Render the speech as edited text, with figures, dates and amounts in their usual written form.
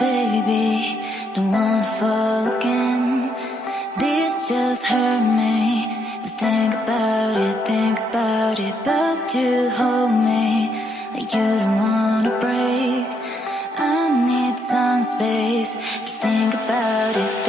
me, baby, don't wanna fall again. This just hurt me. Just think about it, but you hold me like you don't wanna break. I need some space, just think about it.